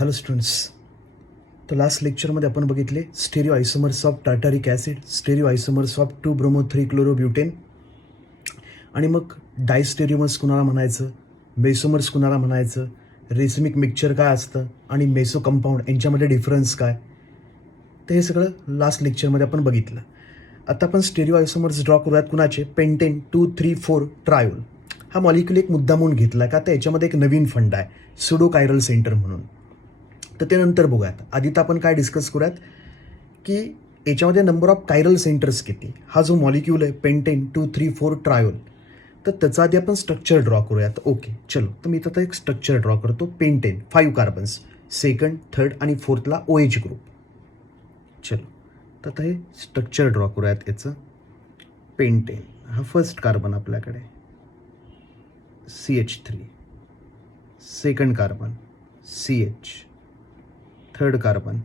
Hello students. तर last लेक्चरमध्ये आपण बघितले stereo isomers of tartaric acid, stereo isomers of two bromo three chlorobutane आणि मग डायस्टेरिओमर्स कुणाला म्हणायचं, मेसोमर्स कुणाला म्हणायचं, रेसिमिक मिक्सचर काय असतं आणि मेसो कंपाऊंड यांच्यामध्ये डिफरन्स काय, तर हे सगळं लास्ट लेक्चरमध्ये आपण बघितलं. आता आपण स्टेरिओ आयसोमर्स ड्रॉ करूयात कुणाचे, पेंटेन 2,3,4 ट्रायोल. हा मॉलिक्युल एक मुद्दामून घेतला का तर याच्यामध्ये एक नवीन फंड आहे सुडो कायरल सेंटर म्हणून, तर ते नंतर बघूयात. आधी तर आपण काय डिस्कस करूयात की याच्यामध्ये नंबर ऑफ कायरल सेंटर्स किती. हा जो मॉलिक्यूल आहे पेंटेन 2,3,4 ट्रायोल, तर त्याचा आधी आपण स्ट्रक्चर ड्रॉ करूयात. ओके चलो, तर मी आता एक स्ट्रक्चर ड्रॉ करतो. पेंटेन 5 कार्बन्स, सेकंड, थर्ड आणि फोर्थला OH ग्रुप. चलो, तर आता हे स्ट्रक्चर ड्रॉ करूयात याचं. पेंटेन हा फर्स्ट कार्बन आपल्याकडे, CH3, second carbon CH, third carbon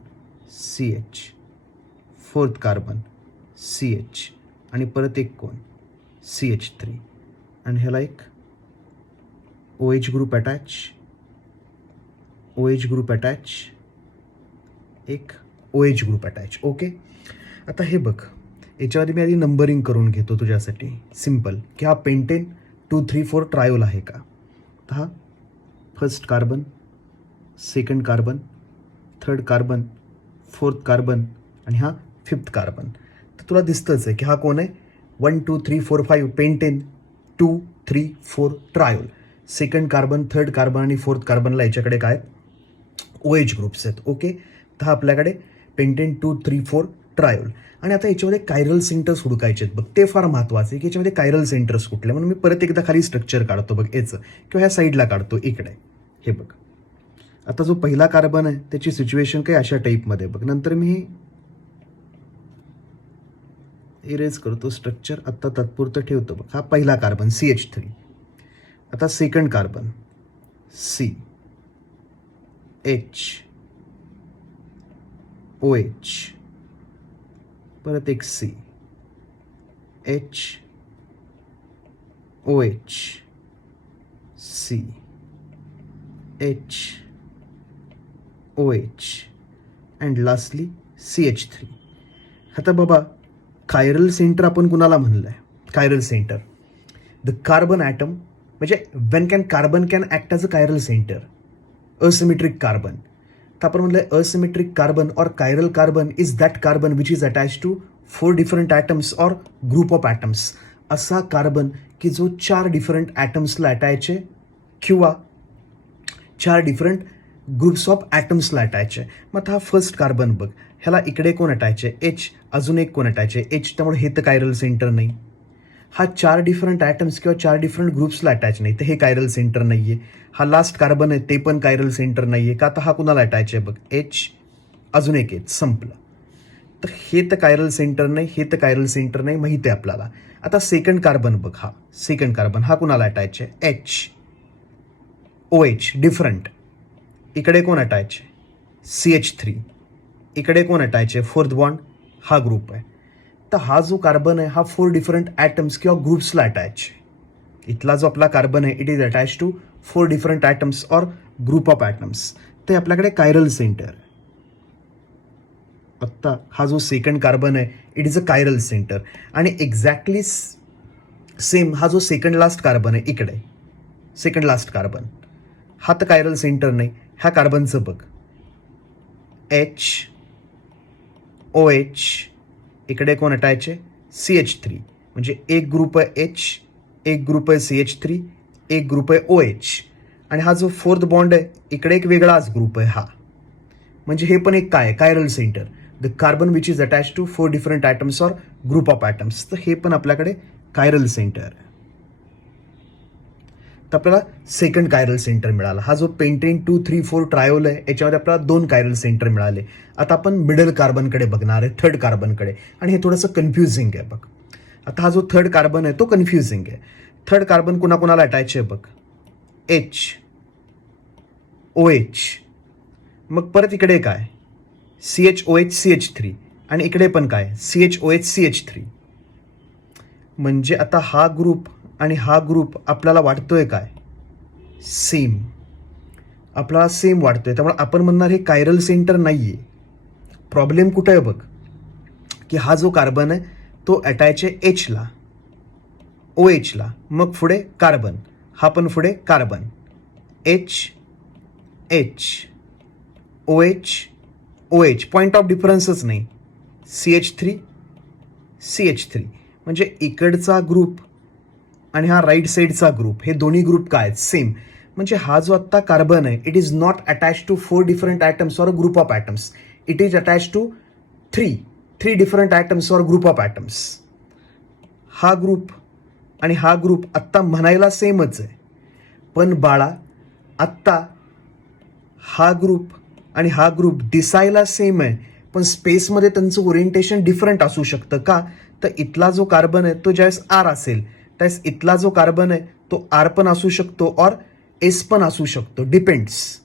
CH, fourth carbon CH आणि परत एक कोण CH3 आणि ह्याला एक OH group attach, OH group attach, एक OH ग्रुप अटॅच. ओके, आता हे बघ, याच्यामध्ये मी आधी नंबरिंग करून घेतो तुझ्यासाठी सिम्पल, की हा पेंटेन 2,3,4 ट्रायोल आहे का. तर हा first carbon, second carbon, third carbon, fourth carbon आणि हा फिफ्थ कार्बन. तर तुला दिसतंच आहे की हा कोण आहे, 1 2 3 4 5 pentane 2 3 4 triol. Second carbon, third carbon आणि फोर्थ कार्बनला याच्याकडे काय OH ग्रुप्स आहेत. ओके, तर हा आपल्याकडे पेंटेन 2 3 4 ट्रायोल. आणि आता याच्यामध्ये कायरल सेंटर्स हुडकायचे आहेत बघ, ते फार महत्त्वाचं आहे की याच्यामध्ये कायरल सेंटर्स कुठले. म्हणून मी परत एकदा खाली स्ट्रक्चर काढतो बघ याचं, किंवा ह्या साईडला काढतो इकडे. हे बघ, आता जो पहिला कार्बन आहे त्याची सिच्युएशन काही अशा टाईपमध्ये बघ. नंतर मी इरेज करतो स्ट्रक्चर, आत्ता तात्पुरतं ठेवतो बघ. हा पहिला कार्बन CH3, आता second carbon C, H, OH, परत एक C, H, OH, C, H, OH and lastly CH3. आता बाबा, कायरल सेंटर आपण कुणाला म्हणलंय, chiral centre the carbon atom, म्हणजे when can carbon can act as a chiral centre, asymmetric carbon. तर आपण म्हणलंय असिमेट्रिक कार्बन और chiral carbon is that carbon which is attach to 4 different atoms और group of atoms. असा carbon की जो 4 different ॲटम्सला अटॅच आहे किंवा 4 डिफरंट ग्रुप्स ऑफ ॲटम्सला अटॅच आहे. मग आता हा फर्स्ट कार्बन बघ, ह्याला इकडे कोण अटॅच आहे, H, अजून एक कोण अटॅच आहे H, त्यामुळे हे तर कायरल सेंटर नाही. हा 4 डिफरंट ॲटम्स किंवा 4 डिफरंट ग्रुप्सला अटॅच नाही, तर हे कायरल सेंटर नाही आहे. हा लास्ट कार्बन आहे ते पण कायरल सेंटर नाही आहे. का तर हा कुणाला अटॅच आहे बघ, H, अजून एक H, संपलं. तर हे तर कायरल सेंटर नाही, हे तर कायरल सेंटर नाही, माहिती आहे आपल्याला. आता सेकंड कार्बन बघ, हा सेकंड कार्बन हा कुणाला अटॅच आहे, H, OH, डिफरंट. इकडे कोण अटॅच आहे, CH3, इकडे कोण अटॅच आहे, फोर्थ बॉन्ड, हा ग्रुप आहे. तर हा जो कार्बन आहे हा 4 डिफरंट ॲटम्स किंवा ग्रुप्सला अटॅच आहे. इथला जो आपला कार्बन आहे it is attach to 4 different atoms और ग्रुप ऑफ ॲटम्स. ते आपल्याकडे कायरल सेंटर. आत्ता हा जो सेकंड कार्बन आहे it is a chiral centre. आणि एक्झॅक्टली सेम हा जो सेकंड लास्ट कार्बन आहे इकडे, सेकंड लास्ट कार्बन हा तर कायरल सेंटर नाही. ह्या कार्बनचं बघ, H, OH, इकडे कोण अटॅच आहे, CH3, म्हणजे एक ग्रुप आहे H, एक ग्रुप आहे CH3, एक ग्रुप आहे OH आणि हा जो फोर्थ बॉन्ड आहे इकडे एक वेगळाच ग्रुप आहे हा. म्हणजे हे पण एक काय आहे, chiral centre, the carbon which is attach to 4 different atoms और ग्रुप ऑफ ॲटम्स. तर हे पण आपल्याकडे कायरल सेंटर आहे. तर आपल्याला सेकंड कायरल सेंटर मिळाला. हा जो पेंटेन 2 3 4 ट्रायोल आहे याच्यामध्ये आपल्याला 2 कायरल सेंटर मिळाले. आता आपण मिडल कार्बनकडे बघणार आहे, थर्ड कार्बनकडे, आणि हे थोडंसं कन्फ्युजिंग आहे बघ. आता हा जो थर्ड कार्बन आहे तो कन्फ्युजिंग आहे. थर्ड कार्बन कुणाकुणाला अटॅच आहे बघ, H, OH, मग परत इकडे काय CHOH CH3 आणि इकडे पण काय CHOH CH3. म्हणजे आता हा ग्रुप आणि हा ग्रुप आपल्याला वाटतोय काय, सेम. आपला सेम वाढतोय, त्यामुळे आपण म्हणणार हे कायरल सेंटर नाही आहे. प्रॉब्लेम कुठं आहे बघ, की हा जो कार्बन आहे तो अटॅच आहे एचला, ओ एचला, मग पुढे कार्बन, हा पण पुढे carbon, H H O H O H, point of डिफरन्सच नाही, CH3 CH3. म्हणजे इकडचा ग्रुप आणि हा राईट साईडचा ग्रुप, हे दोन्ही ग्रुप काय आहेत, सेम. म्हणजे हा जो आत्ता कार्बन आहे, it is not attach to 4 different atoms or group of atoms, it is attach to three different atoms or group of atoms. हा ग्रुप आणि हा ग्रुप आत्ता म्हणायला सेमच आहे, पण बाळा आत्ता हा ग्रुप आणि हा ग्रुप दिसायला सेम आहे, पण स्पेसमध्ये त्यांचं ओरिएंटेशन डिफरंट असू शकतं. का तर इथला जो कार्बन आहे तो ज्यावेळेस आर असेल त्यावेळेस इथला जो कार्बन आहे तो आर पण असू शकतो और एस पण असू शकतो, डिपेंड्स.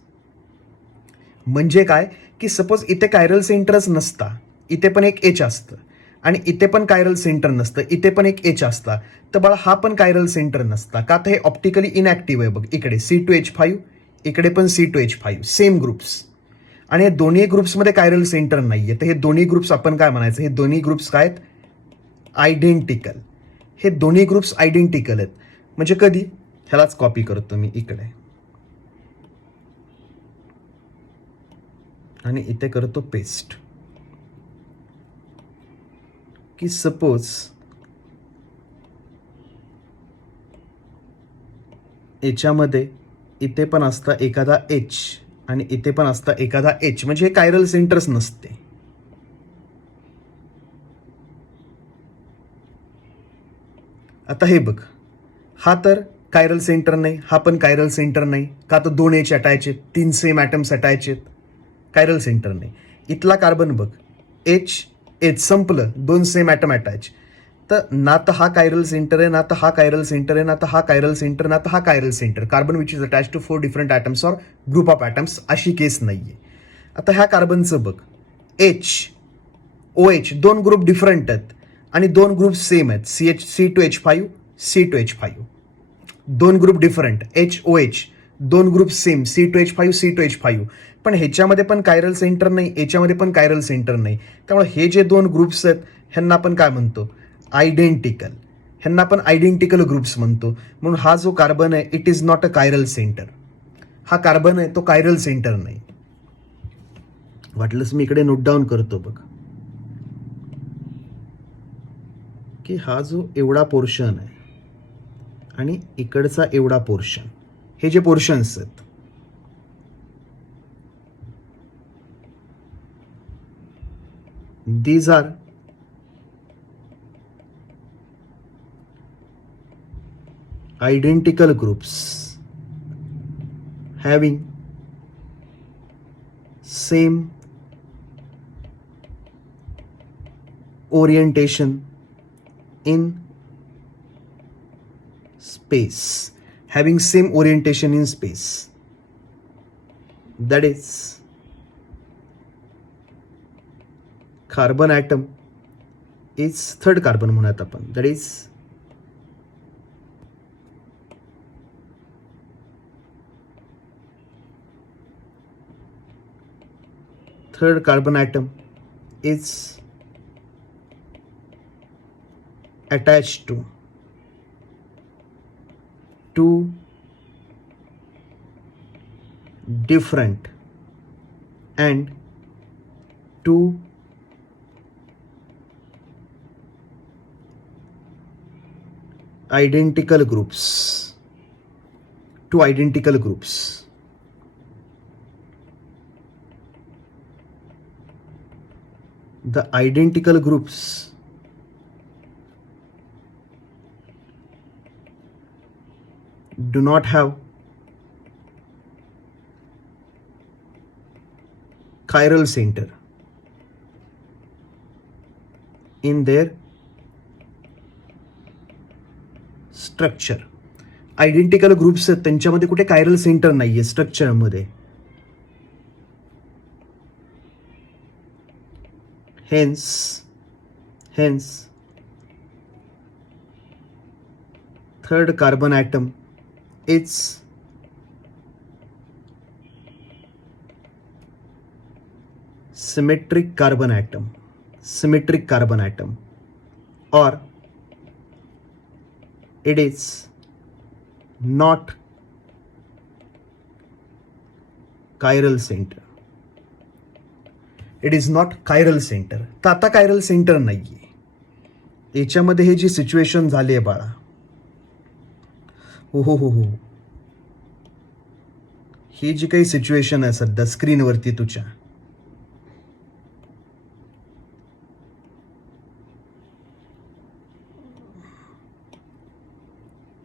म्हणजे काय की सपोज इथे कायरल सेंटरच नसता, इथे पण एक एच असतं, आणि इथे पण कायरल सेंटर नसतं, इथे पण एक एच असता, तर बाळा हा पण कायरल सेंटर नसता. का तर हे ऑप्टिकली इनॅक्टिव्ह आहे बघ, इकडे C2H5, इकडे पण C2H5, सेम ग्रुप्स, आणि हे दोन्ही ग्रुप्समध्ये कायरल सेंटर नाहीये. तर हे दोन्ही ग्रुप्स आपण काय म्हणायचं, हे दोन्ही ग्रुप्स काय आहेत, आयडेंटिकल. हे दोन्ही ग्रुप्स आयडेंटिकल आहेत. म्हणजे कधी, ह्यालाच कॉपी करतो मी इकडे आणि इथे करतो पेस्ट, की सपोज याच्यामध्ये इथे पण असता एखादा एच आणि इथे पण असता एखादा एच, म्हणजे हे कायरल सेंटर्स नसते. आता हे बघ, हा तर कायरल सेंटर नाही, हा पण कायरल सेंटर नाही. का तर 2 एच अटॅच आहेत, 3 सेम ॲटम्स अटॅच आहेत, कायरल सेंटर नाही. इथला कार्बन बघ, एच एच संपलं, 2 सेम ॲटम अटॅच. तर ना तर हा कायरल सेंटर आहे, ना तर हा कायरल सेंटर आहे, ना तर हा कायरल सेंटर, ना तर हा chiral centre. Carbon which is attach to 4 different atoms or group of atoms, अशी केस नाहीये. आता ह्या कार्बनचं बघ, H O H, 2 group different आहेत आणि 2 ग्रुप सेम आहेत, C2H5 C2H5, 2 group different, H O H, 2 group same, C2H5 C2H5. पण ह्याच्यामध्ये पण कायरल सेंटर नाही, याच्यामध्ये पण कायरल सेंटर नाही. त्यामुळे हे जे 2 ग्रुप्स आहेत ह्यांना आपण काय म्हणतो, आयडेंटिकल. ह्यांना आपण आयडेंटिकल ग्रुप्स म्हणतो. म्हणून हा जो कार्बन आहे it is not a chiral centre. हा कार्बन आहे तो कायरल सेंटर नाही. वाटलंच मी इकडे नोट डाऊन करतो बघ, की हा जो एवढा पोर्शन आहे आणि इकडचा एवढा पोर्शन, हे जे पोर्शन्स आहेत, these are identical groups having same orientation in space, having same orientation in space. That is, carbon atom is third carbon म्हणूयात आपण, that is third carbon atom is attached to two different and two identical groups, two identical groups. The identical groups do not have chiral center in their structure. Identical groups आहेत त्यांच्यामध्ये कुठे chiral centre नाहीये स्ट्रक्चरमध्ये. Hence third carbon atom is symmetric carbon atom, or it is not chiral center. It is not chiral centre. तर आता chiral centre नाहीये याच्यामध्ये. हे जी सिच्युएशन झाली आहे बाळा, हो हो हो हो, ही जी काही सिच्युएशन आहे सध्या स्क्रीनवरती तुझ्या,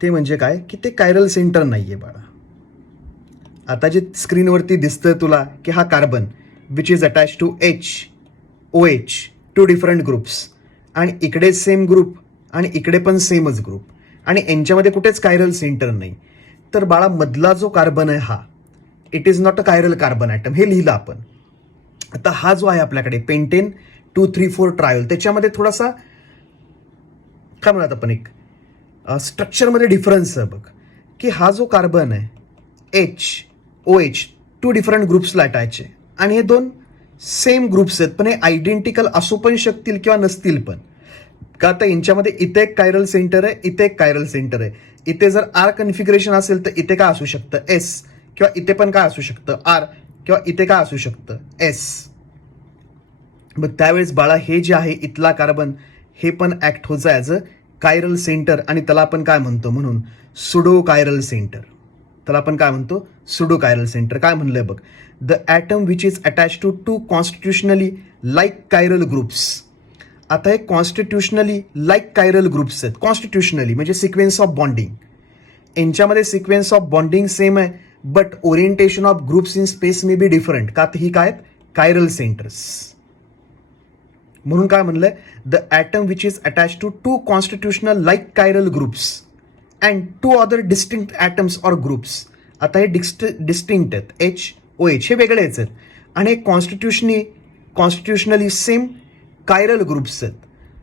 ते म्हणजे काय की ते कायरल सेंटर नाहीये बाळा. आता जे स्क्रीनवरती दिसतंय तुला की हा carbon which is attach to OH, two different groups, आणि इकडे सेम ग्रुप आणि इकडे पण सेमच ग्रुप, आणि यांच्यामध्ये कुठेच कायरल सेंटर नाही. तर बाळा मधला जो कार्बन आहे हा it is not a chiral carbon atom, हे लिहिलं आपण. आता हा जो आहे आपल्याकडे पेंटेन 2,3,4 ट्रायल, त्याच्यामध्ये थोडासा काय म्हणत आपण एक स्ट्रक्चरमध्ये डिफरन्स आहे बघ, की हा जो कार्बन आहे OH, टू डिफरंट ग्रुप्सला अटॅच आहे, आणि हे दोन सेम ग्रुप्स आहेत, पण हे आयडेंटिकल असू पण शकतील किंवा नसतील पण. का तर यांच्यामध्ये इथे एक कायरल सेंटर आहे, इथे एक कायरल सेंटर आहे. इथे जर R कन्फिगरेशन असेल तर इथे काय असू शकतं S, किंवा इथे पण काय असू शकतं R, किंवा इथे काय असू शकतं S. मग त्यावेळेस बाळा हे जे आहे इथला कार्बन हे पण ऍक्ट होतं ॲज अ कायरल सेंटर, आणि त्याला आपण काय म्हणतो म्हणून सुडो कायरल सेंटर. त्याला आपण काय म्हणतो सुडो कायरल सेंटर. काय म्हणलंय बघ, the atom which is attach to 2 constitutionally like chiral groups. आता हे कॉन्स्टिट्युशनली लाईक कायरल ग्रुप्स आहेत. कॉन्स्टिट्युशनली म्हणजे सिक्वेन्स ऑफ बॉन्डिंग, यांच्यामध्ये सिक्वेन्स ऑफ बॉन्डिंग सेम आहे, but orientation of groups in space may be different. का तर ही काय कायरल सेंटर्स. म्हणून काय म्हणलंय, the atom which is attach to 2 constitutional like chiral groups and 2 other distinct atoms or groups. आता हे डिस्टिंक्ट आहेत, OH हे वेगळेच आहेत, आणि कॉन्स्टिट्युशनली सेम कायरल ग्रुप्स आहेत.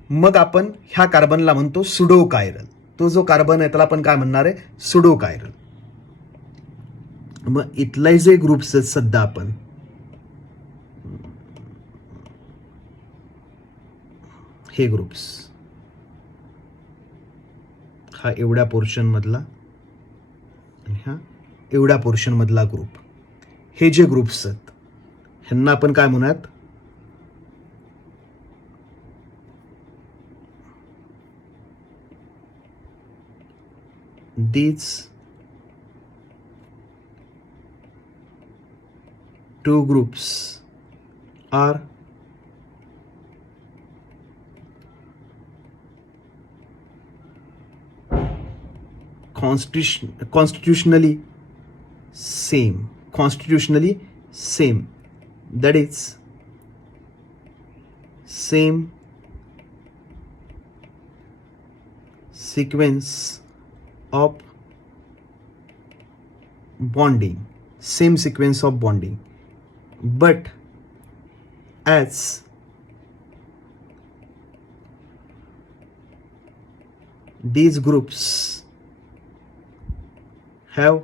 मग आपण ह्या कार्बनला म्हणतो सुडो कायरल. तो जो कार्बन आहे त्याला आपण काय म्हणणार आहे सुडो कायरल. मग इथले जे ग्रुप्स आहेत सध्या आपण हे ग्रुप्स, हा एवढ्या पोर्शन मधला आणि हा एवढ्या पोर्शन मधला ग्रुप, हे जे ग्रुप्स आहेत ह्यांना आपण काय म्हणूयात these 2 groups are constitutionally same, that is same sequence of bonding, but as these groups have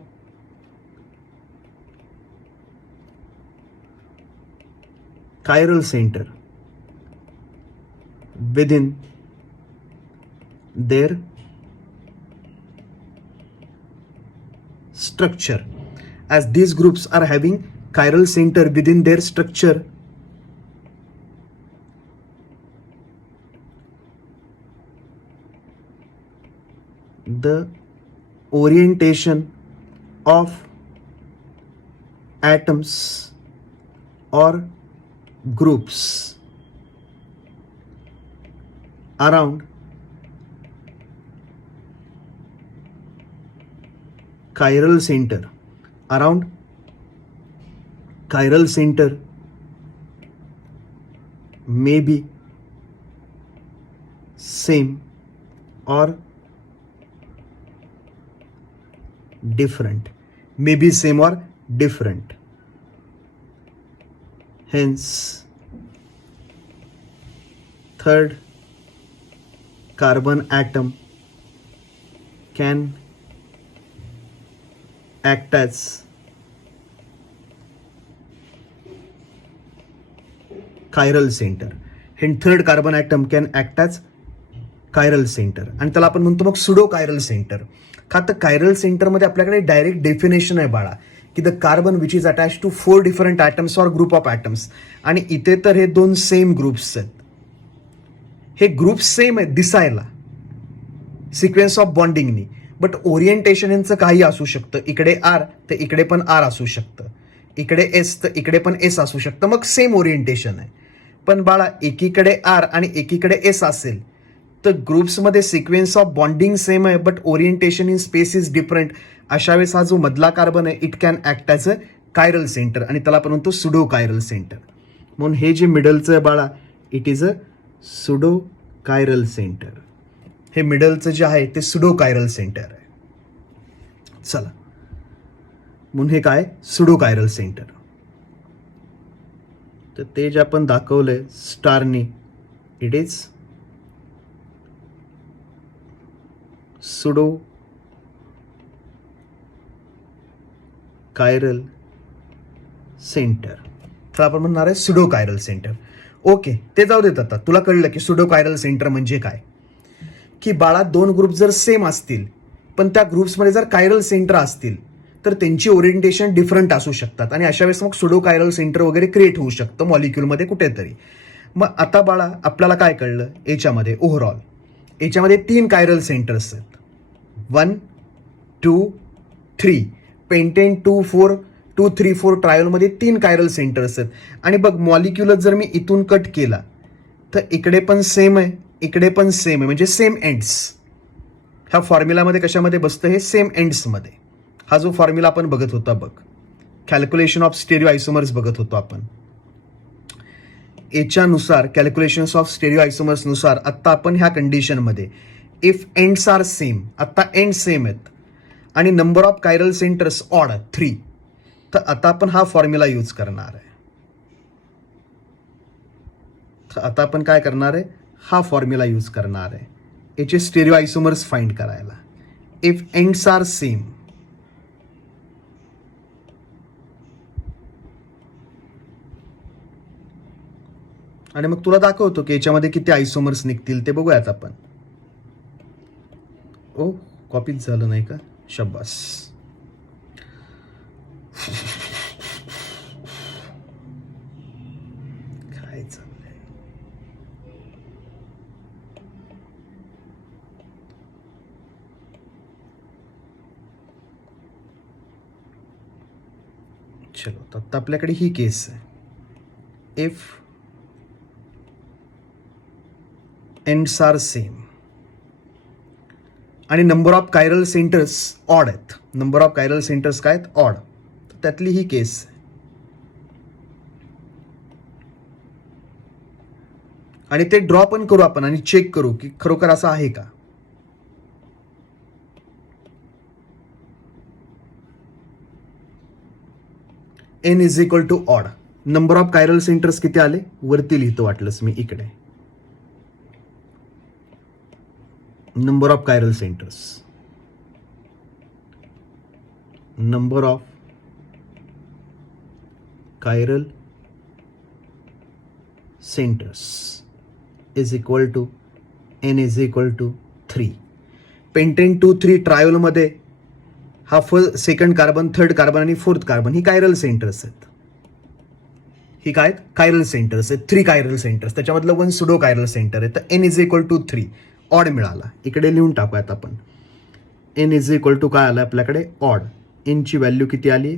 chiral center within their structure, as these groups are having chiral center within their structure, the orientation of atoms or groups around chiral center may be same or different, hence third carbon atom can act as chiral centre. हे third carbon atom can act as chiral centre आणि त्याला आपण म्हणतो मग sudo chiral centre. का तर chiral सेंटरमध्ये आपल्याकडे डायरेक्ट डेफिनेशन आहे बाळा की the carbon which is attach to 4 different atoms or group of atoms. आणि इथे तर हे 2 सेम ग्रुप्स आहेत. हे ग्रुप सेम आहेत दिसायला सिक्वेन्स ऑफ बॉन्डिंगनी, बट ओरिएंटेशन यांचं काही असू शकतं. इकडे आर तर इकडे पण आर असू शकतं, इकडे एस तर इकडे पण एस असू शकतं. मग सेम ओरिएंटेशन आहे. पण बाळा एकीकडे आर आणि एकीकडे एस असेल तर ग्रुप्समध्ये सिक्वेन्स ऑफ बॉन्डिंग सेम आहे but orientation in space is different. अशा वेळेस हा जो मधला कार्बन आहे it can act as a chiral centre आणि त्याला आपण म्हणतो सुडो कायरल सेंटर. म्हणून हे जे मिडलचं आहे बाळा it is a pseudo chiral centre. हे मिडलचं जे आहे ते सुडो कायरल सेंटर आहे. चला, म्हणून हे काय सुडो कायरल सेंटर. तर ते जे आपण दाखवलंय स्टारनी it is pseudo chiral centre. तर आपण म्हणणार आहे सुडो कायरल सेंटर. ओके, ते जाऊ देत. आता तुला कळलं की सुडो कायरल सेंटर म्हणजे काय. की बाळा 2 ग्रुप जर सेम असतील पण त्या ग्रुप्समध्ये जर कायरल सेंटर असतील तर त्यांची ओरिएंटेशन डिफरंट असू शकतात आणि अशा वेळेस मग सुडो कायरल सेंटर वगैरे क्रिएट होऊ शकतं मॉलिक्युलमध्ये कुठेतरी. मग आता बाळा आपल्याला काय कळलं याच्यामध्ये ओव्हरऑल याच्यामध्ये 3 कायरल सेंटर्स आहेत. 1, 2, 3. पेंटेन 2, 4, 2, 3, 4 ट्रायलमध्ये 3 कायरल सेंटर्स आहेत. आणि बघ मॉलिक्युलच जर मी इथून कट केला तर इकडे पण सेम आहे इकडे पण सेम आहे म्हणजे सेम एंड्स. ह्या फॉर्म्युलामध्ये कशामध्ये बसतं हे सेम एंड्समध्ये. हा जो फॉर्म्युला आपण बघत होता बघ कॅल्क्युलेशन ऑफ स्टेरिओ आयसोमर्स बघत होतो आपण. याच्यानुसार कॅल्क्युलेशन्स ऑफ स्टेरिओ आयसोमर्स नुसार आत्ता आपण ह्या कंडिशनमध्ये इफ एंड्स आर सेम, आत्ता एंड सेम आहेत आणि number of chiral centres odd 3, तर आता आपण हा फॉर्म्युला यूज करणार आहे. तर आता आपण काय करणार आहे हा फॉर्म्युला यूज करणार आहे याचे स्टेरिओ आयसोमर्स फाइंड करायला. इफ एंड्स आर सेम आणि मग तुला दाखवतो की याच्यामध्ये किती आयसोमर्स निघतील ते बघूयात आपण. ओ कॉपीच झालं नाही का, शब्बास. काय चाललंय. चलो, तर आता आपल्याकडे ही केस आहे. इफ एंड्स आर सेम आणि number of chiral centres odd आहेत. नंबर ऑफ कायरल सेंटर्स काय आहेत ऑड. त्यातली ही केस आहे. आणि ते ड्रॉ पण करू आपण आणि चेक करू की खरोखर असं आहे का. N is equal to odd. Number of chiral centres किती आले वरती लिहितो वाटलंच मी इकडे. number of chiral centers, number of chiral centers is equal to n is equal to 3. Pentane 2, 3 triol मध्ये हा सेकंड कार्बन, थर्ड कार्बन आणि फोर्थ कार्बन ही chiral centres आहेत. ही काय कायरल सेंटर्स आहेत. 3 कायरल सेंटर्स, त्याच्यामधलं 1 सुडो कायरल सेंटर आहे. तर n is equal to 3 odd मिळाला. इकडे लिहून टाकूयात आपण. एन इज इक्वल टू काय आलं आपल्याकडे ऑड. एनची व्हॅल्यू किती आली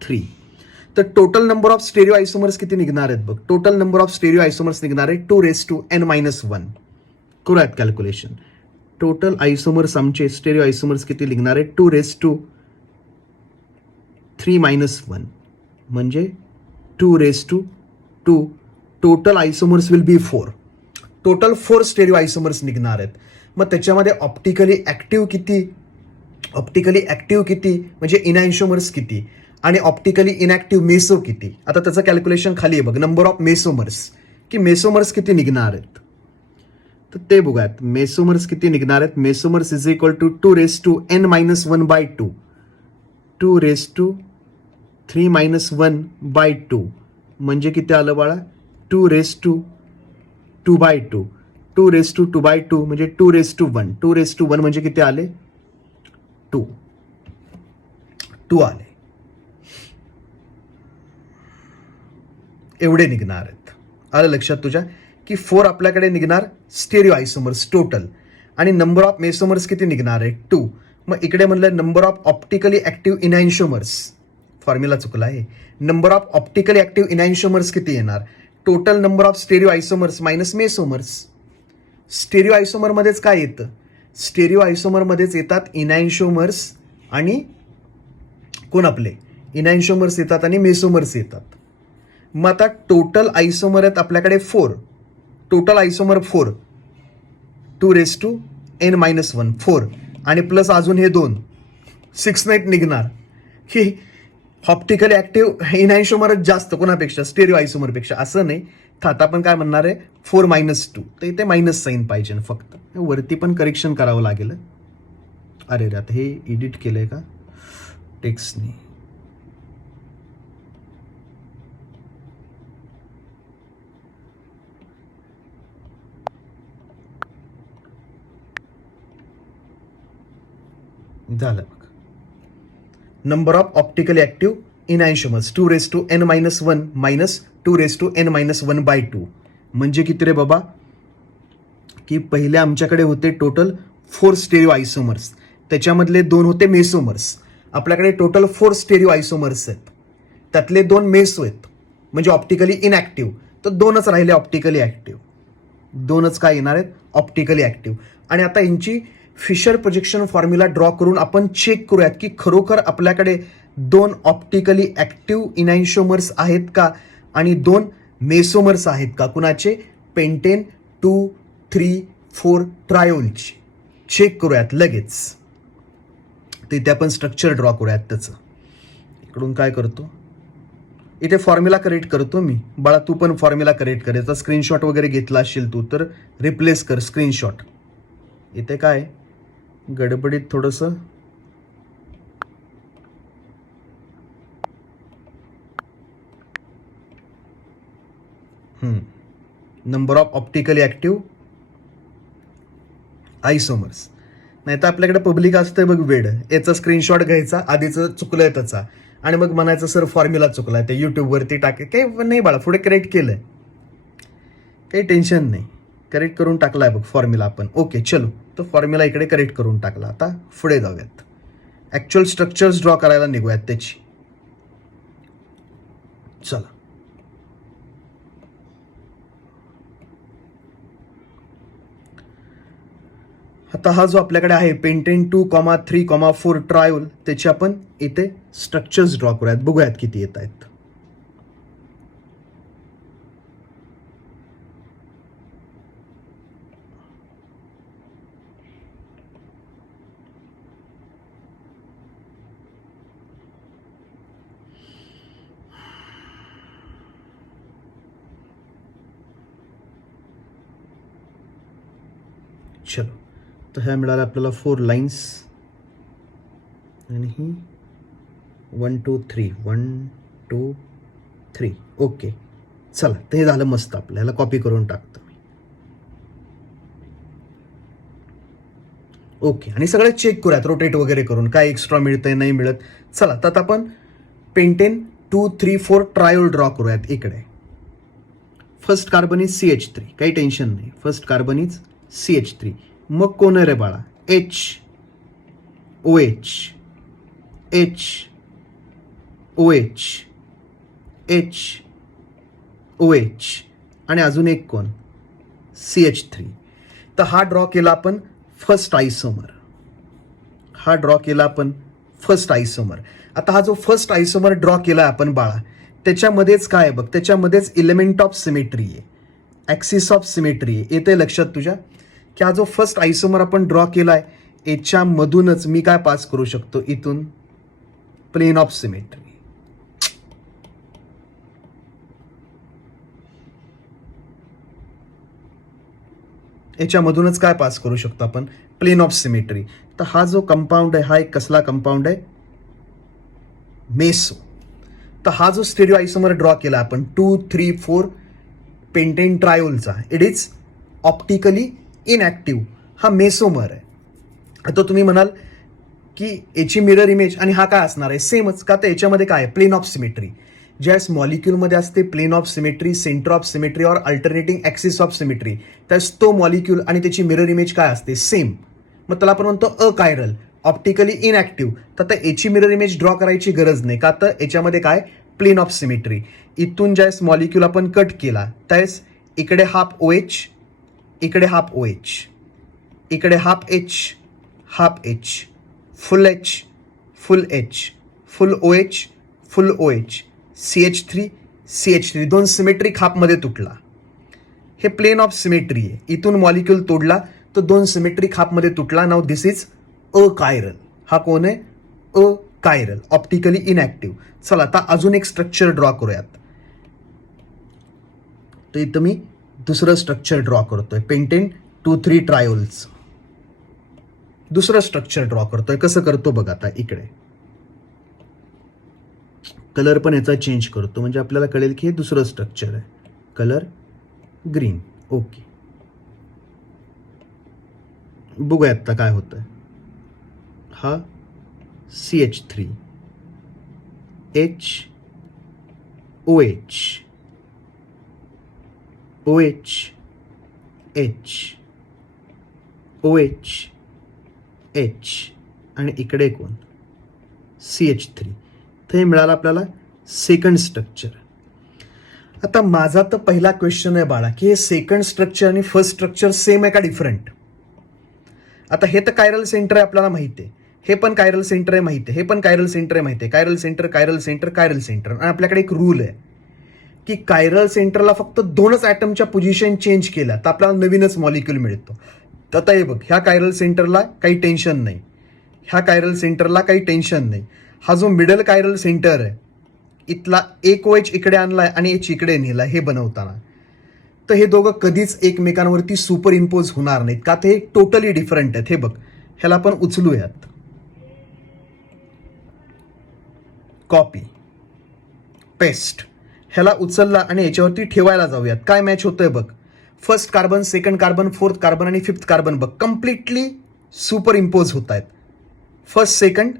3. तर टोटल नंबर ऑफ स्टेरिओ आयसोमर्स किती निघणार आहेत बघ. टोटल नंबर ऑफ स्टेरिओ आयसोमर्स निघणार आहे 2n-1. करूयात कॅल्क्युलेशन. टोटल आयसोमर्स आमचे स्टेरिओ आयसोमर्स किती निघणार आहे 2^3-1 म्हणजे 2^2. Total आयसोमर्स will be 4. Total 4 stereo आयसोमर्स निघणार आहेत. मग त्याच्यामध्ये ऑप्टिकली ऍक्टिव्ह किती म्हणजे इनॅन्शोमर्स किती आणि ऑप्टिकली इनॅक्टिव्ह मेसो किती. आता त्याचं कॅल्क्युलेशन खाली आहे बघ. नंबर ऑफ मेसोमर्स की मेसोमर्स किती निघणार आहेत तर ते बघूयात. मेसोमर्स किती निघणार आहेत. मेसोमर्स इज इक्वल टू 2^n-1/2. 2^3-1/2 म्हणजे किती आलं बाळा 2^2 2^2 म्हणजे 2^1 2^1 म्हणजे किती आले 2 आले. एवढे निघणार आहेत. आलं लक्षात तुझ्या की 4 आपल्याकडे निघणार स्टेरिओ आयसोमर्स टोटल आणि नंबर ऑफ मेसोमर्स किती निघणार आहे 2. मग इकडे म्हणलं number of optically active enantiomers, formula चुकला आहे. Number of optically active enantiomers किती येणार total number of stereo isomers minus mesomers. Stereo आयसोमरमध्येच काय येतं, स्टेरिओ आयसोमरमध्येच येतात इनॅन्शिओमर्स आणि कोण आपले इनॅन्शिओमर्स येतात आणि मेसोमर्स येतात. मग आता टोटल आयसोमर आहेत आपल्याकडे 4, टोटल आयसोमर 4 2^n-1 4 आणि प्लस अजून हे 2 6 नाहीत निघणार की ऑप्टिकली ऍक्टिव्ह इनॅन्शिओमरच जास्त कोणापेक्षा स्टेरिओ आयसोमरपेक्षा. असं नाही, तर आता आपण काय म्हणणार आहे 4-2 तर इथे मायनस साईन पाहिजे फक्त. वरती पण करेक्शन करावं लागेल. अरे रे आता हे एडिट केलंय का टेक्स्टने. झालं बघ. Number of optically active enantiomers 2^n-1 minus 2^n-1/2 म्हणजे किती रे बाबा की पहिले आमच्याकडे होते टोटल 4 स्टेरिओ आयसोमर्स, त्याच्यामधले 2 होते मेसोमर्स. आपल्याकडे टोटल 4 स्टेरिओ आयसोमर्स आहेत, त्यातले 2 मेसो आहेत म्हणजे ऑप्टिकली इनॅक्टिव्ह, तर 2च राहिले ऑप्टिकली ऍक्टिव्ह. 2च काय येणार आहेत ऑप्टिकली ऍक्टिव्ह. आणि आता यांची फिशर प्रोजेक्शन फॉर्म्युला ड्रॉ करून आपण चेक करूयात की खरोखर आपल्याकडे 2 ऑप्टिकली ऍक्टिव्ह इनॅन्शिओमर्स आहेत का आणि 2 मेसोमर्स आहेत का. कुणाचे पेंटेन 2-3-4 ट्रायोलचे चेक करूयात लगेच. तिथे आपण स्ट्रक्चर ड्रॉ करूयात त्याचं. इकडून काय करतो इथे फॉर्म्युला करेक्ट करतो मी. बाळा तू पण फॉर्म्युला करेक्ट कर. याचा स्क्रीनशॉट वगैरे घेतला असेल तू तर रिप्लेस कर स्क्रीनशॉट. इथे काय गडबडीत थोडंसं नंबर ऑफ ऑप्टिकली ऍक्टिव्ह आयसोमर्स. नाही तर आपल्याकडे पब्लिक असतंय बघ वेड, याचा स्क्रीनशॉट घ्यायचा आधीचं चुकलंय त्याचा आणि मग म्हणायचं सर फॉर्म्युला चुकलाय, ते युट्यूबवरती टाके. काही नाही बाळा, पुढे करेक्ट केलंय, काही टेन्शन नाही. करेक्ट करून टाकलाय बघ फॉर्म्युला आपण. ओके चलो, तो फॉर्म्युला इकडे करेक्ट करून टाकला. आता पुढे जाऊयात, ऍक्च्युअल स्ट्रक्चर्स ड्रॉ करायला निघूयात त्याची. चला आता हा जो आपल्याकडे आहे पेंटेन 2,3,4 ट्रायोल, त्याचे आपण इथे स्ट्रक्चर्स ड्रॉ करूयात, बघूयात किती येत आहेत. चलो, तर ह्या मिळाल्या आपल्याला 4 लाईन्स आणि ही 1 2 3 1 2 3. ओके चला, तर हे झालं मस्त. आपल्याला कॉपी करून टाकतो मी. ओके, आणि सगळे चेक करूयात रोटेट वगैरे करून काय एक्स्ट्रा मिळतंय नाही मिळत. चला, तर आपण पेंटेन 2,3,4 ट्रायोल ड्रॉ करूयात. इकडे फर्स्ट कार्बन इज CH3, काही टेन्शन नाही. First carbon is CH3. मग कोण आहे रे बाळा OH आणि अजून एक कोण CH3. तर हा ड्रॉ केला आपण फर्स्ट आयसोमर. आता हा जो फर्स्ट आयसोमर ड्रॉ केला आपण बाळा, त्याच्यामध्येच काय बघ, त्याच्यामध्येच एलिमेंट ऑफ सिमेट्री आहे, ऍक्सिस ऑफ सिमेट्री आहे. येते लक्षात तुझ्या की हा जो फर्स्ट आयसोमर आपण ड्रॉ केलाय याच्यामधूनच मी काय पास करू शकतो, इथून प्लेन ऑफ सिमेट्री. याच्यामधूनच काय पास करू शकतो आपण, प्लेन ऑफ सिमेट्री. तर हा जो कंपाऊंड आहे हा एक कसला कंपाऊंड आहे, मेसो. तर हा जो स्टेरिओ आयसोमर ड्रॉ केला आपण 2, 3, 4 पेंटेन ट्रायोलचा, इट इज ऑप्टिकली इनॅक्टिव्ह. हा मेसोमर आहे. आता तुम्ही म्हणाल की याची मिरर इमेज आणि हा काय असणार आहे, सेमच. का तर याच्यामध्ये काय आहे, प्लेन ऑफ सिमेट्री. ज्यावेळेस मॉलिक्यूलमध्ये असते plane of symmetry, centre of symmetry or alternating axis of symmetry, त्यावेळेस तो मॉलिक्यूल आणि त्याची मिरर इमेज काय असते, सेम. मग त्याला आपण म्हणतो अकायरल, ऑप्टिकली इनॅक्टिव्ह. तर आता याची मिरर इमेज ड्रॉ करायची गरज नाही. का तर याच्यामध्ये काय, प्लेन ऑफ सिमेट्री. इथून ज्यावेळेस मॉलिक्यूल आपण कट केला त्यावेळेस इकडे हाफ ओ एच, इकडे हाफ ओ एच, इकडे half H, half H, full H, full H, full O H, full O H, CH3, CH3, दोन सिमेट्रिक हाफमध्ये तुटला. हे प्लेन ऑफ सिमेट्री आहे. इथून मॉलिक्यूल तोडला तर दोन सिमेट्रिक हाफमध्ये तुटला. Now this is achiral. हा कोण आहे, अकायरल, ऑप्टिकली इनॅक्टिव्ह. चला आता अजून एक स्ट्रक्चर ड्रॉ करूयात. तर इथं मी दुसरं स्ट्रक्चर ड्रॉ करतोय, पेंटेन 2,3 ट्रायोल्स. दुसरं स्ट्रक्चर ड्रॉ करतोय. कसं करतो बघा. आता इकडे कलर पण याचा चेंज करतो म्हणजे आपल्याला कळेल की हे दुसरं स्ट्रक्चर आहे. Colour green. ओके, बघूयात आता काय होतंय. हा CH3, H, OH, OH, H, OH, H आणि इकडे कोण, CH3. तर हे मिळालं आपल्याला सेकंड स्ट्रक्चर. आता माझा तर पहिला क्वेश्चन आहे बाळा की हे सेकंड स्ट्रक्चर आणि फर्स्ट स्ट्रक्चर सेम आहे का डिफरंट. आता हे तर कायरल सेंटर आहे आपल्याला माहिती आहे, हे पण कायरल सेंटर आहे माहिती आहे, हे पण कायरल सेंटर आहे माहिती आहे. Chiral centre, chiral centre, chiral centre. आणि आपल्याकडे एक रूल आहे की कायरल सेंटरला फक्त दोनच ॲटमच्या पोझिशन चेंज केल्या तर आपल्याला नवीनच मॉलिक्यूल मिळतो. तर आता हे बघ, ह्या कायरल सेंटरला काही टेन्शन नाही, ह्या कायरल सेंटरला काही टेन्शन नाही. हा जो मिडल कायरल सेंटर आहे इथला एक OH इकडे आणलाय आणि H इकडे नेला हे बनवताना, तर हे दोघं कधीच एकमेकांवरती सुपर इम्पोज होणार नाहीत. का ते टोटली डिफरंट आहेत. हे बघ, ह्याला आपण उचलूयात, कॉपी पेस्ट. ह्याला उचलला आणि याच्यावरती ठेवायला जाऊयात. काय मॅच होतोय बघ. First carbon, second carbon, fourth carbon आणि फिफ्थ कार्बन बघ कम्प्लिटली सुपर इम्पोज होत आहेत. First, second,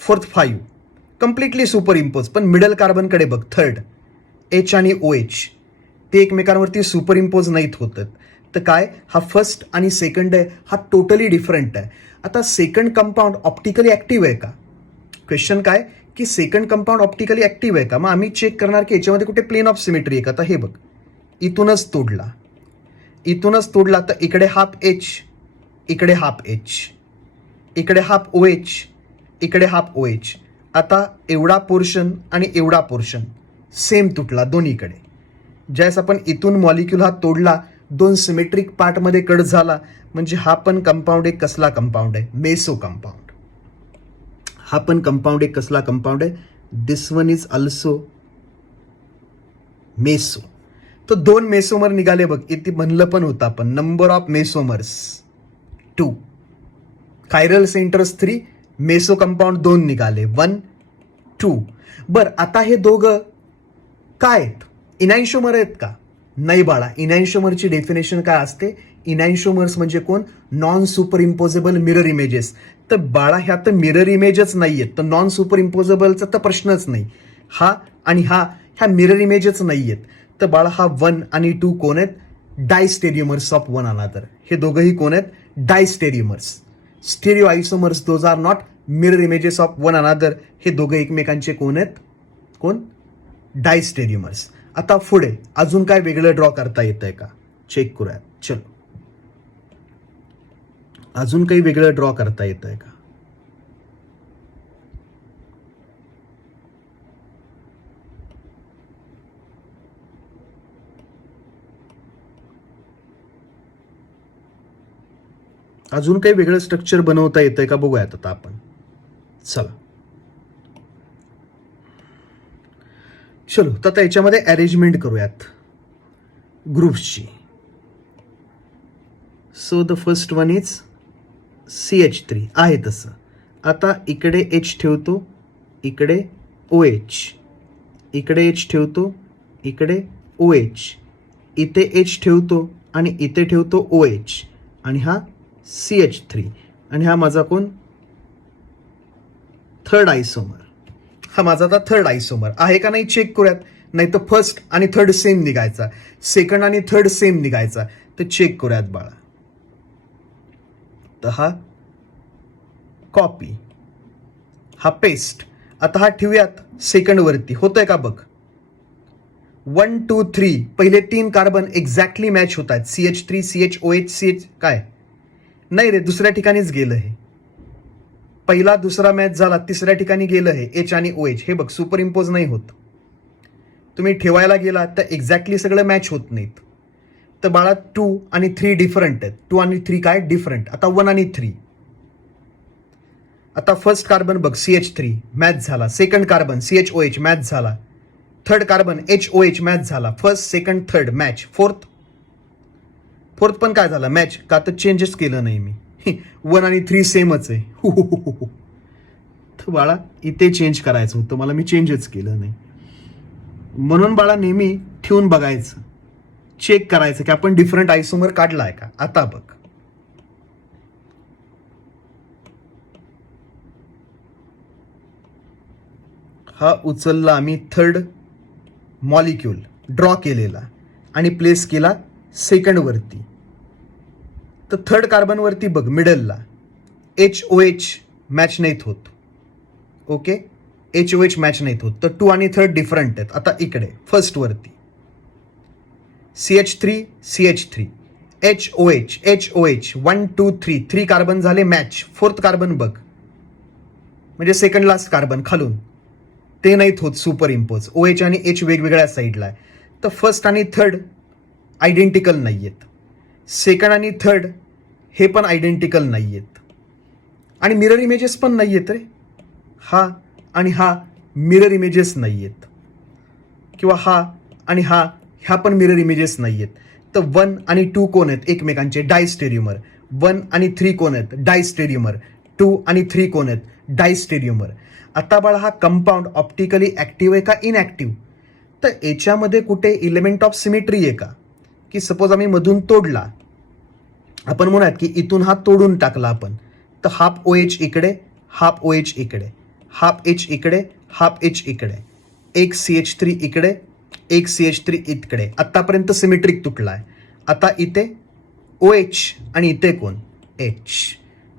fourth, 5 completely super impose. पण मिडल कार्बनकडे बघ, थर्ड H आणि OH ते एकमेकांवरती सुपर इम्पोज नाहीत होत. तर काय, हा फर्स्ट आणि सेकंड आहे, हा टोटली डिफरंट आहे. आता सेकंड कंपाऊंड ऑप्टिकली ऍक्टिव्ह आहे का, क्वेश्चन काय की सेकंड कंपाऊंड ऑप्टिकली ऍक्टिव्ह आहे का. मग आम्ही चेक करणार की याच्यामध्ये कुठे प्लेन ऑफ सिमेट्री आहे का. तर हे बघ, इथूनच तोडला, इथूनच तोडला तर इकडे हाफ H, इकडे हाफ H, इकडे हाफ OH, इकडे हाफ OH. आता एवढा पोर्शन आणि एवढा पोर्शन सेम तुटला दोन्हीकडे. ज्यावेळेस आपण इथून मॉलिक्यूल हा तोडला, दोन सिमेट्रिक पार्टमध्ये कट झाला, म्हणजे हा पण कंपाऊंड एक कसला कंपाऊंड आहे, मेसो कंपाऊंड. हा पण कंपाऊंड एक कसला कंपाऊंड आहे, दिस वन इज ऑल्सो मेसो. तर दोन मेसोमर निघाले बघ. इथे म्हणलं पण होतं आपण, number of mesomers 2, chiral centres 3, meso compound 2 निघाले, 1, 2. बरं, आता हे दोघं काय आहेत, इनॅन्शोमर आहेत का. नाही बाळा, इनॅन्शोमरची डेफिनेशन काय असते, इनॅन्शोमर्स म्हणजे कोण, non super imposable mirror images. तर बाळा ह्या तर मिरर इमेजच नाही आहेत, तर नॉन सुपर इम्पोजेबलचा तर प्रश्नच नाही. हा आणि हा ह्या मिरर इमेजच नाही आहेत. तर बाळा हा 1 आणि 2 कोण आहेत, डायस्टेरियोमर्स ऑफ वन अनादर. हे दोघंही कोण आहेत, diastereomers. Stereo isomers, those are not mirror images of one another. हे दोघं एकमेकांचे कोण आहेत, कोण, डायस्टेरियोमर्स. आता पुढे अजून काय वेगळं ड्रॉ करता येतंय का, चेक करूयात. चलो, अजून काही वेगळं ड्रॉ करता येतंय का. अजून काही वेगळं स्ट्रक्चर बनवता येतंय का बघूयात आता आपण. चला, चलो, तर आता याच्यामध्ये अरेंजमेंट करूयात ग्रुप्सची. So the first one is CH3 आहे तसं. आता इकडे H ठेवतो, इकडे OH, इकडे H ठेवतो, इकडे OH, इथे एच ठेवतो आणि इथे ठेवतो ओ एच, आणि हा CH3, आणि हा माझा कोण, थर्ड आयसोमर. हा माझा आता थर्ड आयसोमर आहे का नाही चेक करूयात. नाही तर फर्स्ट आणि थर्ड सेम निघायचा, सेकंड आणि थर्ड सेम निघायचा, तर चेक करूयात बाळा. तर हा कॉपी, हा पेस्ट. आता हा ठेवूयात सेकंड वरती, होतंय का बघ. 1 2 3 पहिले 3 कार्बन एक्झॅक्टली मॅच होत आहेत. CH3 CHOH CH काय नाही रे, दुसऱ्या ठिकाणीच गेलं हे. पहिला दुसरा मॅच झाला, तिसऱ्या ठिकाणी गेलं हे एच आणि OH. हे बघ सुपर इम्पोज नाही होत. तुम्ही ठेवायला गेला तर एक्झॅक्टली सगळं मॅच होत नाहीत. तर बाळा 2 आणि 3 डिफरंट आहेत. 2 आणि 3 काय डिफरंट. आता 1 आणि 3. आता फर्स्ट कार्बन बघ CH3 मॅच झाला, सेकंड कार्बन CHOH मॅच झाला, थर्ड कार्बन HOH मॅच झाला, first second third match, fourth पण काय झाला मॅच, का तर चेंजेस केलं नाही मी. 1 आणि 3 सेमच आहे. तर बाळा इथे चेंज करायचं होतं मला, मी चेंजच केलं नाही. म्हणून बाळा नेहमी ठेवून बघायचं, चेक करायचं की आपण डिफरंट आयसोमर काढलाय का. आता बघ, हा उचलला आम्ही थर्ड मॉलिक्यूल ड्रॉ केलेला आणि प्लेस केला सेकंड वरती. तर थर्ड कार्बन वरती बघ मिडलला HOH मॅच नाहीत होत. ओके, HOH मॅच नाहीत होत. तर 2 आणि थर्ड डिफरंट आहेत. आता इकडे फर्स्ट वरती CH3 CH3 HOH 1 2 3 3 कार्बन झाले मॅच. फोर्थ कार्बन बघ, म्हणजे सेकंड लास्ट कार्बन खालून, ते नाहीत होत सुपर इम्पोज. OH आणि H वेगवेगळ्या साईडला आहे. तर फर्स्ट आणि थर्ड आयडेंटिकल नाही आहेत. सेकंड आणि थर्ड हे पण आयडेंटिकल नाही आहेत. आणि मिरर इमेजेस पण नाही आहेत रे. हा आणि हा मिरर इमेजेस नाही आहेत. किंवा हा आणि ह्या पण मिरर इमेजेस नाही आहेत. तर 1 आणि 2 कोण आहेत एकमेकांचे, डायस्टेरियोमर. 1 आणि 3 कोण आहेत, डायस्टेरियोमर. 2 आणि 3 कोण आहेत, डायस्टेरियोमर. आता बाळा हा कंपाऊंड ऑप्टिकली ऍक्टिव्ह आहे का इनऍक्टिव्ह. तर याच्यामध्ये कुठे इलेमेंट ऑफ सिमेट्री आहे का, की सपोज आम्ही मधून तोडला, आपण म्हणूयात की इथून हा तोडून टाकला आपण, तर हाफ OH इकडे, हाफ OH इकडे, हाफ H इकडे, हाफ H इकडे, एक CH3 इकडे, एक CH3 इकडे. आतापर्यंत सिमेट्रिक तुटलाय. आता इथे OH आणि इथे कोण, H.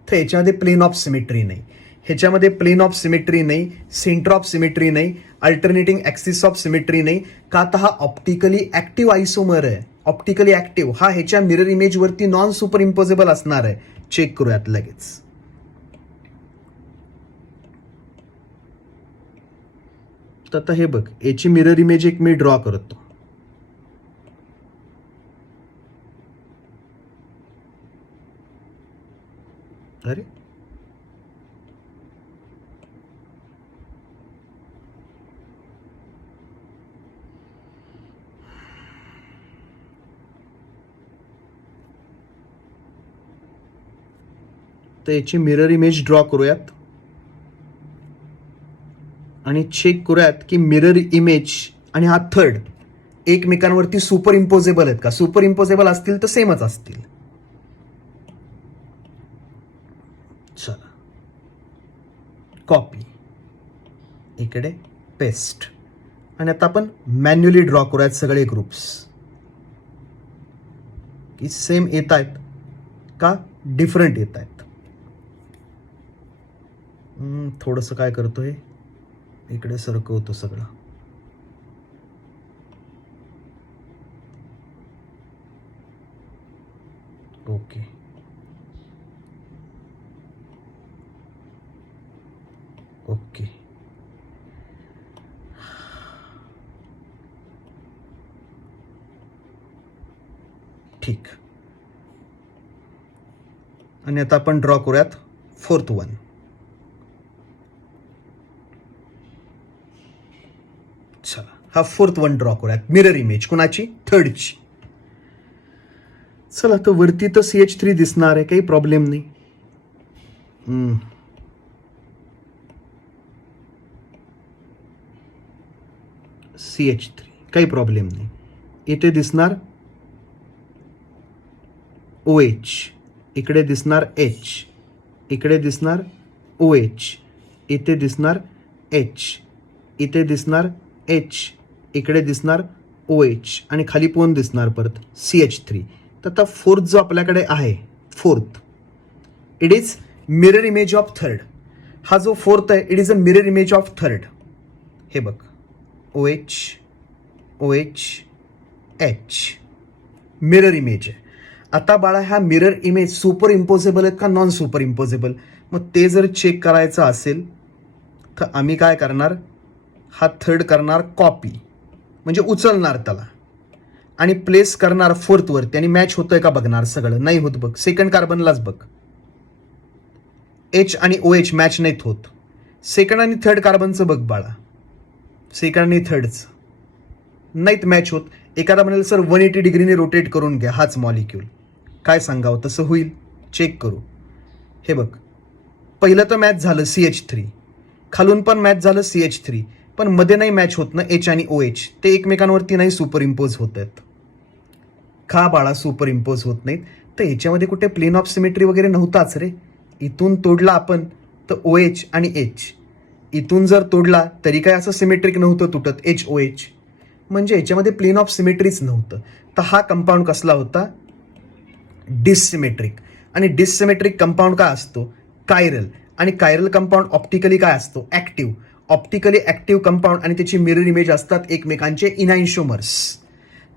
तर याच्यामध्ये प्लेन ऑफ सिमेट्री नाही, ह्याच्यामध्ये प्लेन ऑफ सिमेट्री नाही, सेंटर ऑफ सिमेट्री नाही, अल्टरनेटिंग ऍक्सिस ऑफ सिमेट्री नाही. का आता हा ऑप्टिकली ऍक्टिव्ह आयसोमर आहे. ऑप्टिकली ऍक्टिव्ह हा ह्याच्या मिरर इमेज वरती नॉन सुपर इम्पोजेबल असणार आहे. चेक करूयात लगेच. तर आता हे बघ, याची मिरर इमेज एक मी ड्रॉ करतो. अरे तर याची मिरर इमेज ड्रॉ करूयात आणि चेक करूयात की मिरर इमेज आणि हा थर्ड एकमेकांवरती सुपर इम्पोजेबल आहेत का. सुपर इम्पोजेबल असतील तर सेमच असतील. चला, कॉपी इकडे पेस्ट, आणि आता आपण मॅन्युअली ड्रॉ करूयात सगळे ग्रुप्स की सेम येत आहेत का डिफरंट येत आहेत. थोडंसं काय करतोय, इकडे सरकवतो सगळं. Okay, okay. ठीक. आणि आता आपण ड्रॉ करूयात फोर्थ वन. चला, हा फोर्थ वन ड्रॉ करूयात. मिरर इमेज कुणाची, थर्डची. चला, तर वरती तर CH3 दिसणार आहे, काही प्रॉब्लेम नाही. CH3 काही प्रॉब्लेम नाही. इथे दिसणार OH, इकडे दिसणार H, इकडे दिसणार OH, इथे दिसणार H, इथे दिसणार H, इकडे दिसणार OH आणि खाली कोण दिसणार परत CH3. तर आता फोर्थ जो आपल्याकडे आहे, fourth, it is mirror image of third. हा जो फोर्थ आहे it is a mirror image of third. हे बघ, OH, OH, H, mirror image आहे. आता बाळा ह्या मिरर इमेज सुपर इम्पोजेबल आहेत का नॉन सुपर इम्पोजेबल? मग ते जर चेक करायचं असेल तर आम्ही काय करणार, हा थर्ड करणार कॉपी, म्हणजे उचलणार त्याला आणि प्लेस करणार फोर्थवरती आणि मॅच होतोय का बघणार. सगळं नाही होत बघ, सेकंड कार्बनलाच बघ, H आणि OH मॅच नाहीत होत. सेकंड आणि थर्ड कार्बनचं बघ बाळा, सेकंड आणि थर्डचं नाहीत मॅच होत. एखादा म्हणेल सर 180 डिग्रीने रोटेट करून घ्या हाच मॉलिक्यूल, काय सांगावं, तसं होईल, चेक करू. हे बघ, पहिलं तर मॅच झालं CH3, खालून पण मॅच झालं CH3, पण मध्ये नाही मॅच होत ना H आणि OH, ते एकमेकांवरती नाही सुपर इम्पोज होत आहेत. का बाळा सुपर इम्पोज होत नाहीत? तर याच्यामध्ये कुठे प्लेन ऑफ सिमेट्री वगैरे नव्हताच रे. इथून तोडला आपण तर OH आणि H, इथून जर तोडला तरी काय असं सिमेट्रिक नव्हतं तुटत HOH, म्हणजे याच्यामध्ये प्लेन ऑफ सिमेट्रीच नव्हतं. तर हा कंपाऊंड कसला होता, डिससिमेट्रिक. आणि डिससिमेट्रिक कंपाऊंड काय असतो, कायरल. आणि कायरल कंपाऊंड ऑप्टिकली काय असतो, ऍक्टिव्ह. ऑप्टिकली ऍक्टिव्ह कंपाऊंड आणि त्याची मिरर इमेज असतात एकमेकांचे इनॅन्शोमर्स.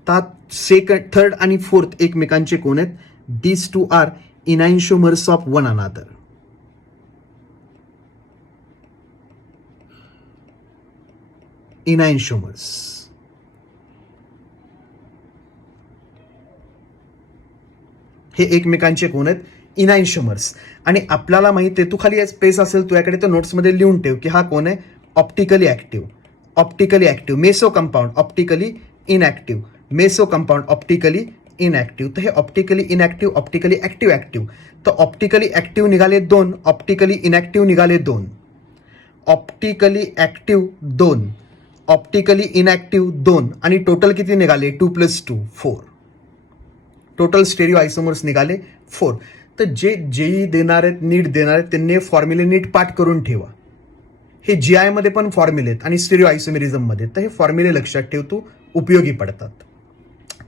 तर सेकंड, थर्ड आणि फोर्थ एकमेकांचे कोण आहेत, these two are enantiomers of one another. Enantiomers. हे एकमेकांचे कोण आहेत, इनॅन्शोमर्स. आणि आपल्याला माहिती आहे, तू खाली स्पेस असेल तुझ्याकडे तर नोट्समध्ये लिहून ठेव की हा कोण आहे, optically active. Optically active meso compound, optically inactive, meso compound optically inactive. तर हे optically inactive, optically active, active. तर ऑप्टिकली ऍक्टिव्ह निघाले 2, ऑप्टिकली इनॅक्टिव्ह निघाले 2. ऑप्टिकली ऍक्टिव्ह 2, ऑप्टिकली इनॅक्टिव्ह 2 आणि टोटल किती निघाले, 2 + 2 4. टोटल स्टेरिओ आयसोमर्स निघाले 4. तर जे जेई देणार आहेत, नीट देणार आहेत, त्यांनी फॉर्म्युले नीट पाठ करून ठेवा. हे GI मध्ये पण फॉर्म्युले आहेत आणि स्टेरिओ आयसोमेरिझममध्ये, तर हे फॉर्म्युले लक्षात ठेव, तू उपयोगी पडतात.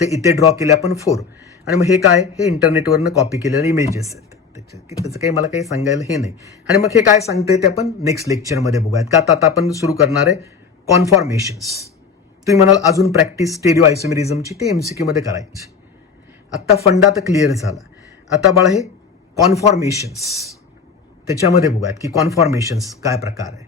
तर इथे ड्रॉ केले आपण 4. आणि मग हे काय, हे इंटरनेटवरनं कॉपी केलेले इमेजेस आहेत. त्याचं काही मला काही सांगायला हे नाही. आणि मग हे काय सांगते ते आपण नेक्स्ट लेक्चरमध्ये बघूयात. का आता आपण सुरू करणार आहे कॉन्फॉर्मेशन्स. तुम्ही म्हणाल अजून प्रॅक्टिस स्टेरिओ आयसोमेरिझमची, ते MCQ मध्ये करायची. आत्ता फंडा तर क्लिअर झाला. आता बाळा हे कॉन्फॉर्मेशन्स, त्याच्यामध्ये बघूयात की कॉन्फॉर्मेशन्स काय प्रकार आहे.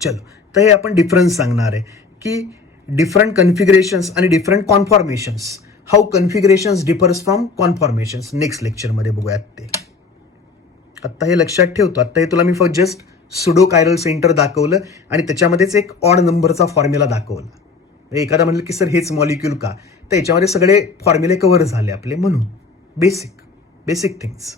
चलो, तर हे आपण डिफरन्स सांगणार आहे की डिफरंट कन्फिगरेशन्स आणि different conformations, how configurations differs from conformations. Next लेक्चरमध्ये बघूयात ते. आत्ता हे लक्षात ठेवतो. आत्ता हे तुला मी फक्त जस्ट सुडो कायरल सेंटर दाखवलं आणि त्याच्यामध्येच एक ऑड नंबरचा फॉर्म्युला दाखवला. एखादा म्हणलं की सर हेच मॉलिक्यूल का, तर याच्यामध्ये सगळे फॉर्म्युले कव्हर झाले आपले, म्हणून बेसिक थिंग्स.